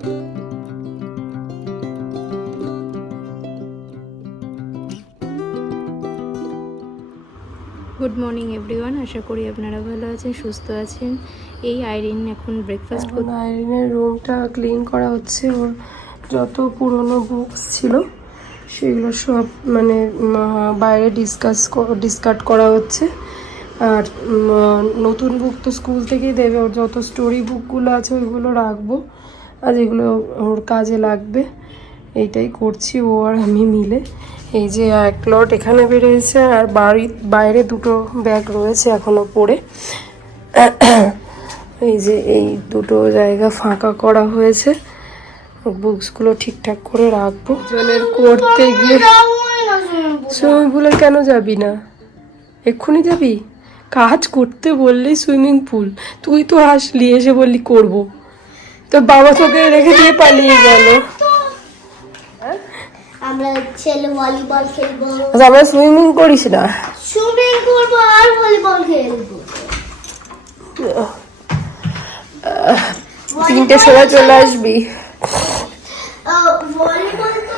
Good morning everyone আশা করি আপনারা ভালো আছেন, সুস্থ আছেন। এই আইরিন এখন ব্রেকফাস্ট এখন আইরিনের রুমটা ক্লিন করা হচ্ছে। ওর যত পুরনো বুকস ছিল, সেগুলো সব মানে বাইরে ডিসকাস ডিসকার্ড করা হচ্ছে। আর নতুন বুক তো স্কুল থেকেই দেবে। ওর যত স্টোরি বুকগুলো আছে, ওইগুলো রাখব। আর যেগুলো ওর কাজে লাগবে। এইটাই করছি ও আর আমি মিলে। এই যে এক লট এখানে বেরিয়েছে আর বাড়ি, বাইরে দুটো ব্যাগ রয়েছে এখনও পড়ে। এই যে এই দুটো জায়গা ফাঁকা করা হয়েছে। বুকসগুলো ঠিকঠাক করে রাখব। জনের করতে গিয়ে সুইমিং পুলে কেন যাবি না? এক্ষুনি যাবি? কাজ করতে বললেই সুইমিং পুল। তুই তো আসলি, এসে বললি করব। তো বাবা তোকে রেখে দিয়ে পালিয়ে গেল। আমরা ছেলে ভলিবল খেলব। আচ্ছা আমরা সুইমিং করিস না। সুইমিং করব আর ভলিবল খেলব। তিনটে সময় চলে আসবি। ভলিবল তো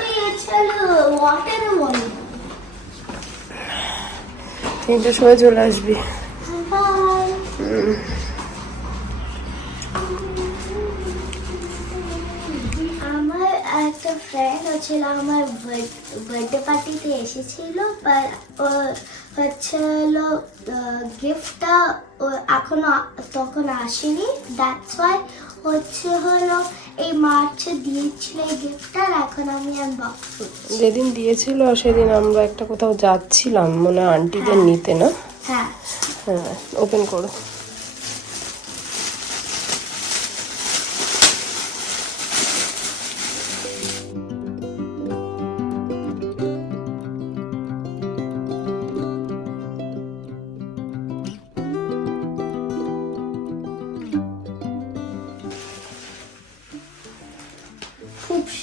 ওয়াটারে ভলিবল। তিনটে সময় চলে আসবি। ফ্রেন্ড হচ্ছিল আমার বার্থডে পার্টিতে এসেছিল বাট হচ্ছে হলো গিফটটা এখনও তখন আসেনি। দ্যাটস ওয়াই হচ্ছে হলো এই মার্চে দিয়েছিল এই গিফটটা এখন আমি আনবক্স করছি। যেদিন দিয়েছিল সেদিন আমরা একটা কোথাও যাচ্ছিলাম মানে আন্টিদের নিতে না? হ্যাঁ। হ্যাঁ ওপেন করো।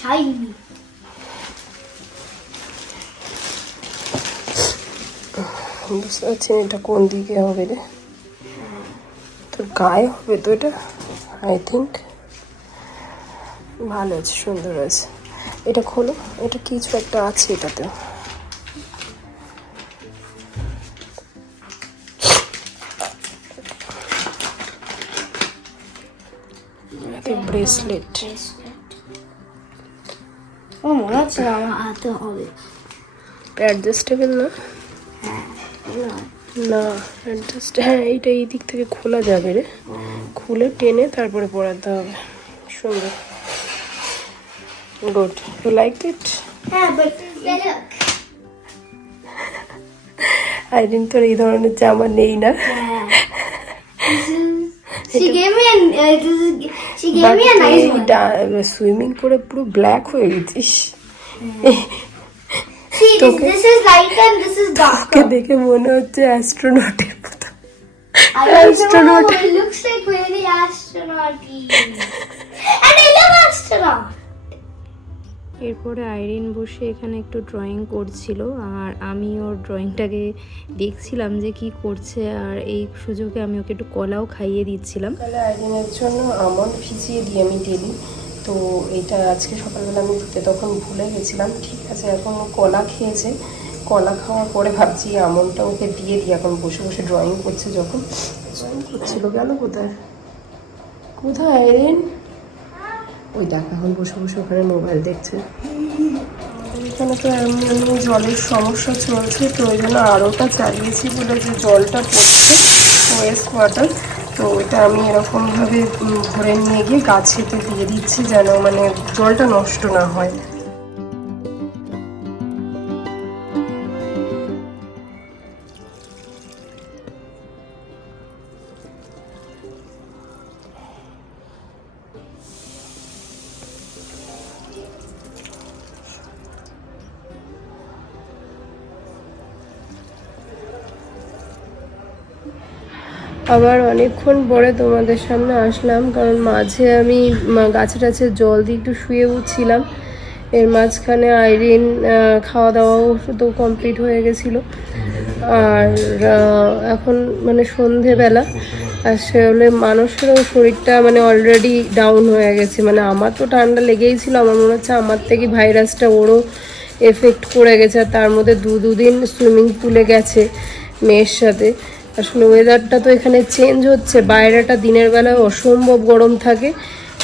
খুব শাইনি বুঝতে পারছি এটা কোন দিকে হবে রে। তোর গায়ে হবে তো এটা? আই থিঙ্ক ভালো আছে সুন্দর আছে। এটা খোলো এটা কিছু একটা আছে এটাতে। ব্রেসলেট ও মনে হচ্ছে না আমার হাতে হবে। অ্যাডজাস্টেবল না? না। না অ্যাডজাস্ট হ্যাঁ এইটা এই দিক থেকে খোলা যাবে রে। খুলে টেনে তারপরে পরাতে হবে। সুন্দর। গুড ইউ লাইক ইট হ্যাঁ বাট আইরিন তোর এই ধরনের জামা নেই না? She gave me a uh, is, she gave me a nice one. Swimming করে পুরো ব্ল্যাক হয়ে গেছিস See, this, is light and this is dark. কে দেখে মনে হচ্ছে অ্যাস্ট্রোনটের মতো. It looks like very astronaut And I love astronaut. এরপরে আইরিন বসে এখানে একটু ড্রয়িং করছিল আর আমি ওর ড্রয়িংটাকে দেখছিলাম যে কি করছে আর এই সুযোগে আমি ওকে একটু কলাও খাইয়ে দিচ্ছিলাম। সকালে আইরিনের জন্য আমন্ড ভিজিয়ে দিই আমি ডেলি তো এটা আজকে সকালবেলা আমি দিতে তখন ভুলে গেছিলাম। ঠিক আছে, এখন কলা খেয়েছে। কলা খাওয়ার পরে ভাবছি আমন্ডটা ওকে দিয়ে দিই। এখন বসে বসে ড্রয়িং করছে যখন। ড্রয়িং করছিল গেল কোথায়? কোথায় আইরিন? ওই দেখা হল, বসে বসে ওখানে মোবাইল দেখছে। এখানে তো এমনি এমনি জলের সমস্যা চলছে, তো ওই জন্য আরোটা চালিয়েছি বলে যে জলটা ওয়েস্ট ওয়াটার তো ওইটা আমি এরকমভাবে ভরে নিয়ে গিয়ে গাছেতে দিয়ে দিচ্ছি যেন মানে জলটা নষ্ট না হয়। আবার অনেকক্ষণ পরে তোমাদের সামনে আসলাম, কারণ মাঝে আমি গাছে টাছে জল দিয়ে একটু শুয়ে উঠছিলাম। এর মাঝখানে আইরিন খাওয়া দাওয়াও তো কমপ্লিট হয়ে গেছিল। আর এখন মানে সন্ধেবেলা, আর আসলে মানুষেরও শরীরটা মানে অলরেডি ডাউন হয়ে গেছে। মানে আমার তো ঠান্ডা লেগেই ছিল, আমার মনে হচ্ছে আমার থেকে ভাইরাসটা ওরও এফেক্ট করে গেছে, আর তার মধ্যে দু দুদিন সুইমিং পুলে গেছে মেয়ের সাথে। আসলে ওয়েদারটা তো এখানে চেঞ্জ হচ্ছে, বাইরেটা দিনের বেলায় অসম্ভব গরম থাকে,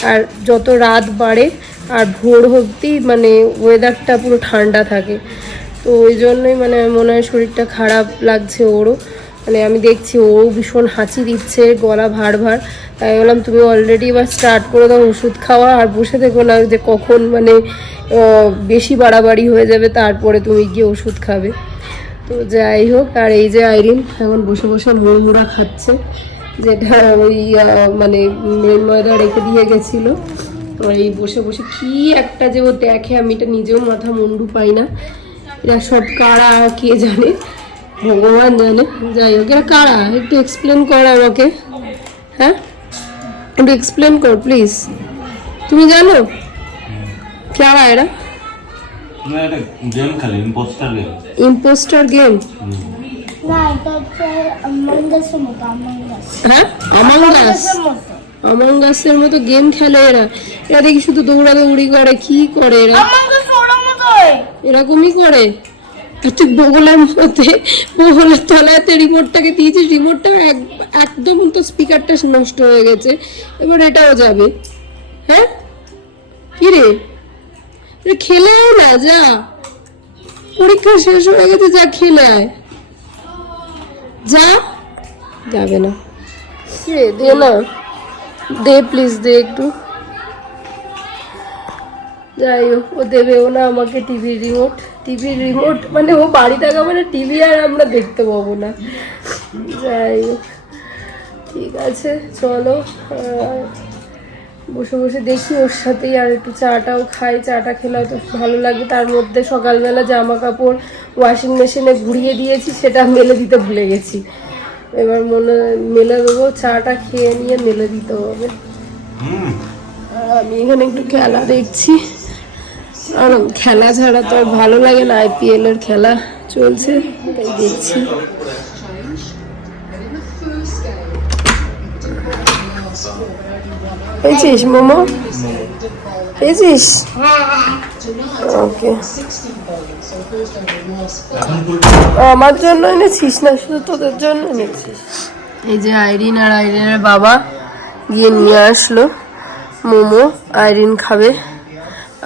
আর যত রাত বাড়ে, আর ভোর অবধি মানে ওয়েদারটা পুরো ঠান্ডা থাকে। তো ওই জন্যই মানে মনে হয় শরীরটা খারাপ লাগছে ওরও। মানে আমি দেখছি ও ভীষণ হাঁচি দিচ্ছে, গলা ভার ভার। তাই বললাম তুমি অলরেডি এবার স্টার্ট করে দাও ওষুধ খাওয়া, আর বসে থেকো না যে কখন মানে বেশি বাড়াবাড়ি হয়ে যাবে, তারপরে তুমি গিয়ে ওষুধ খাবে। তো যাই হোক আর এই যে আইরিন এখন বসে বসে মুড়মুড়া খাচ্ছে যেটা ওই মানে মেন ময়দা রেখে দিয়ে গেছিল। তো এই বসে বসে কি একটা যে ও দেখে আমি এটা নিজেও মাথা মুন্ডু পাই না। এরা সব কারা কে জানে? ভগবান জানে। যাই হোক এরা কারা? একটু এক্সপ্লেন কর আমাকে। হ্যাঁ? একটু এক্সপ্লেন কর প্লিজ তুমি জানো? কারা এরা? না এটা গেম খেলে ইম্পোস্টার গেম ইম্পোস্টার গেম না এটা হচ্ছে মঙ্গাসের মতো হ্যাঁ? আমাঙ্গাস মতো। আমাঙ্গাসের মতো গেম খেলে এরা। এরা দেখি শুধু দৌড়াদৌড়ি করে কি করে এরা? এরকমই করে? তুই বগলের মধ্যে বগলের তলাতে রিমোটটাকে দিয়েছিস রিমোটটা এক- একদম তো স্পিকারটা নষ্ট হয়ে গেছে। এবার এটাও যাবে। হ্যাঁ? কি রে? এ খেলে আয় না, যা। পরীক্ষা শেষ হয়ে গেছে, যা খেলে আয় যা। যাবে না। রে দে না। দে প্লিজ দে একটু। যাই হোক, ও দেবেও না আমাকে টিভির রিমোট টিভির রিমোট মানে ও বাড়ি থাকা মানে টিভি আর আমরা দেখতে পাবো না। যাই হোক, ঠিক আছে, চলো বসে বসে দেখি ওর সাথেই আর একটু চাটাও খাই চাটা খেলে তো ভালো লাগে তার মধ্যে সকালবেলা জামা কাপড় ওয়াশিং মেশিনে ঘুরিয়ে দিয়েছি সেটা মেলে দিতে ভুলে গেছি। এবার মনে হয় মেলে দেবো চাটা খেয়ে নিয়ে মেলে দিতে হবে। আর আমি এখানে একটু খেলা দেখছি। আর খেলা ছাড়া তো আর ভালো লাগে না আইপিএল এর খেলা চলছে তাই দেখছি। পেয়েছিস মোমো? পেয়েছিস ওকে আমার জন্য এনেছিস না? শুধু তোদের জন্য এনেছিস। এই যে আইরিন আর আইরিনের বাবা গিয়ে নিয়ে আসলো মোমো, আইরিন খাবে।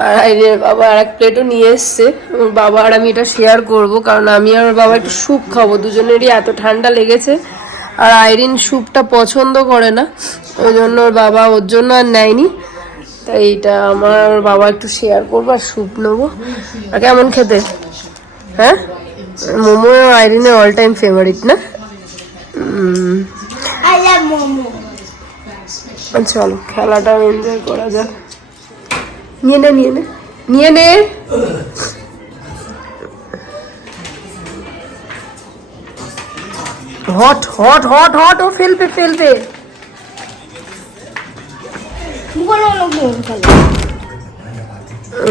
আর আইরিনের বাবা আর এক প্লেটও নিয়ে এসছে। ওর বাবা আর আমি এটা শেয়ার করব, কারণ আমি আর বাবা একটু স্যুপ খাব। দুজনেরই এত ঠান্ডা লেগেছে। আর আইরিন স্যুপটা পছন্দ করে না। ওই জন্য ওর বাবা ওর জন্য আর নেয়নি। তাই এটা আমার বাবা একটু শেয়ার করব আর স্যুপ নেব। আর কেমন খেতে? হ্যাঁ? মোমো আইরিনের অল টাইম ফেভারিট না? মোমো চলো খেলাটা এনজয় করা যাক। নিয়ে নে নিয়ে নে। নিয়ে নে। হট হট হট হট ও ফেলবে ফেলবে।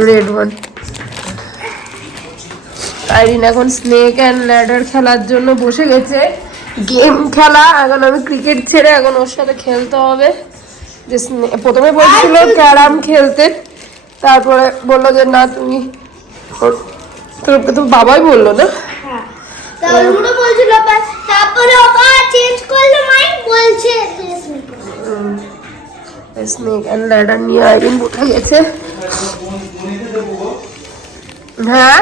রেড ওয়ান আইরিন এখন স্নেক অ্যান্ড ল্যাডার খেলার জন্য বসে গেছে। গেম খেলা এখন আমি ক্রিকেট ছেড়ে এখন ওর সাথে খেলতে হবে। যে প্রথমে বলছিল ক্যারাম খেলতে। তারপরে বলল যে না তুমি তোর বাবাই বলল না? লুডো বলছিল তারপরে আবার চেঞ্জ করল মাইন্ড বলছে স্নেক অ্যান্ড ল্যাডার নিয়ে আইরিন উঠে গেছে। হ্যাঁ?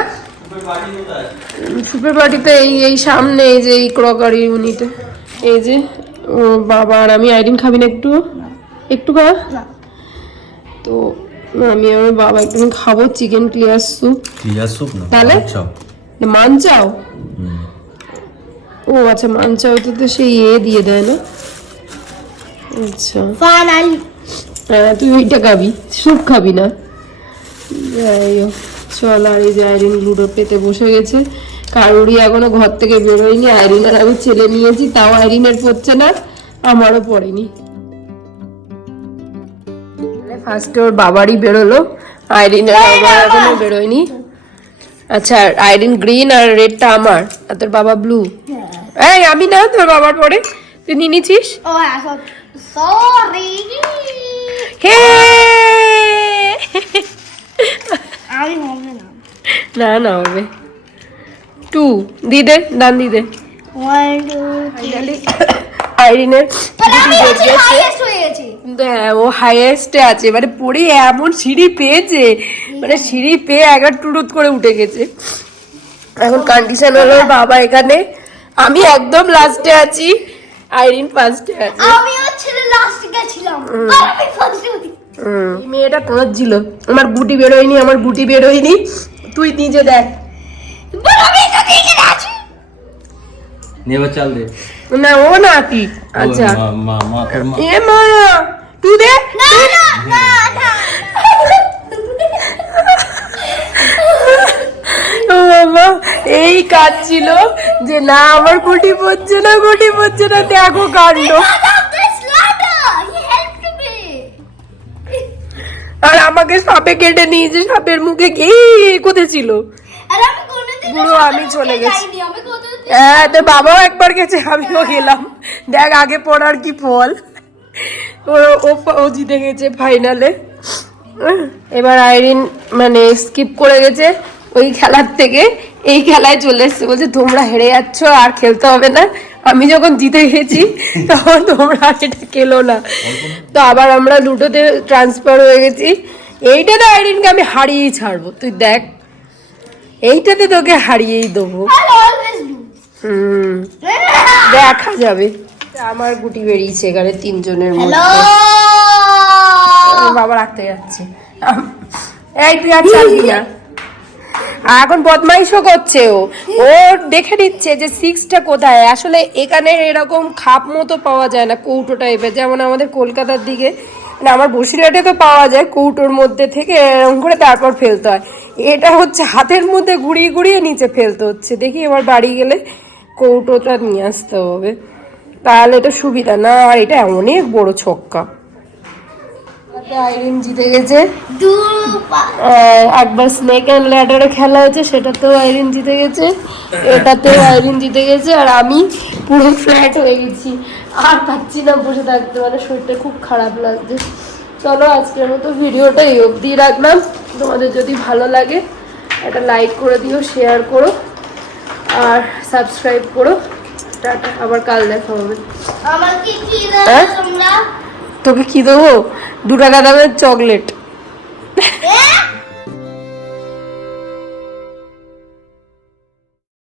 সুপের বাড়িতে এই এই সামনে এই যে এই ক্রকারি ইউনিটে এই যে ও বাবা আর আমি আইরিন খাবি না একটু? একটু খা। তো আমি আমার বাবা একটু খাব chicken clear soup clear soup না তাহলে? আচ্ছা মান চাও? ও আচ্ছা মান চাও তো সেই এ দিয়ে দেয় না? আচ্ছা। ফাইনালি। হ্যাঁ তুই ওইটা খাবি স্যুপ খাবি না। যাই হোক চল আর এই যে আইরিন লুডো পেতে বসে গেছে। কারোরই এখনও ঘর থেকে বেরোয়নি আইরিন আর আমি ছেলে নিয়েছি তাও আইরিনের পড়ছে না আমারও পড়েনি। ফার্স্টে ওর বাবারই বেরোলো আইরিনের বাবার এখনও বেরোয়নি। আচ্ছা আইরিন গ্রিন আর রেডটা আমার আর তোর বাবা ব্লু। এই আমি না তোর বাবার পরে। তুই নিয়ে নিছিস সরি হে! আমি হবে না। না হবে। টু দিদে ডান দিদে ওয়ান টু থ্রি আইরিনের হয়ে ও হাইয়েস্টে আছে। মানে পড়ে এমন সিঁড়ি পেয়েছে মানে সিঁড়ি পেয়ে একবার টুরুত করে উঠে গেছে। এখন কন্ডিশন হলো বাবা এখানে। আমি একদম লাস্টে আছি আইরিন ফার্স্টে আছে। আমি হচ্ছে লাস্ট গেছিলাম। আর আমি ফার্স্ট মেয়েটা কাঁদছিল আমার গুটি বেরোয়নি আমার গুটি বেরোয়নি। তুই নিজে দেখ। বল আমি তো ঠিক আছি। নেবার চাল দে। না ও না কি আচ্ছা। মা মা মা মা। এ মা তুই দে না না না না ও বাবা এই কাজ ছিল যে না আমার গুটি পড়ছে না গুটি পড়ছে না দেখো কাণ্ড! আর আমাকে সাপে কেটে নিয়েছে সাপের মুখে কি কোথায় ছিল? পুরো আমি চলে গেছি। হ্যাঁ তো বাবাও একবার গেছে আমিও গেলাম। দেখ আগে পড়ার কি ফল। ও ও ও জিতে গেছে ফাইনালে এবার আইরিন মানে স্কিপ করে গেছে ওই খেলার থেকে। এই খেলায় চলে এসছে। বলছে তোমরা হেরে যাচ্ছ আর খেলতে হবে না। আমি যখন জিতে গেছি তখন তোমরা এটা খেলো না। তো আবার আমরা লুডোতে ট্রান্সফার হয়ে গেছি। এইটাতে আইরিনকে আমি হারিয়েই ছাড়বো। তুই দেখ এইটাতে তোকে হারিয়েই দেবো. হুম দেখা যাবে। আমার গুটি বেরিয়েছে এখানে তিনজনের মধ্যে। বাবা রাখতে যাচ্ছে। এই তুই আর ছাড়বি না। আর এখন বদমাইশও করছে ও। ও দেখে নিচ্ছে যে সিক্সটা কোথায়। আসলে এখানে এরকম খাপ মতো পাওয়া যায় না কৌটো টাইপের যেমন আমাদের কলকাতার দিকে মানে আমার বসিরহাটে তো পাওয়া যায় কৌটোর মধ্যে থেকে এরকম করে তারপর ফেলতে হয়। এটা হচ্ছে হাতের মধ্যে গুড়িয়ে গুড়িয়ে নিচে ফেলতে হচ্ছে। দেখি এবার বাড়ি গেলে কৌটোটা নিয়ে আসতে হবে। তাহলে তো সুবিধা। না, আর এটা অনেক বড় ছক্কা। আইরিন জিতে গেছে। একবার স্নেক অ্যান্ড ল্যাডারে খেলা হয়েছে সেটাতেও আইরিন জিতে গেছে। এটাতেও আইরিন জিতে গেছে আর আমি পুরো ফ্ল্যাট হয়ে গেছি। আর পাচ্ছি না বসে থাকতে মানে শরীরটা খুব খারাপ লাগছে। চলো আজকের মতো ভিডিওটা এই অবধি রাখলাম। তোমাদের যদি ভালো লাগে একটা লাইক করে দিও শেয়ার করো আর সাবস্ক্রাইব করো। টাটা আবার কাল দেখা হবে। হ্যাঁ? তোকে কি দেবো? দু টাকা দামের চকলেট।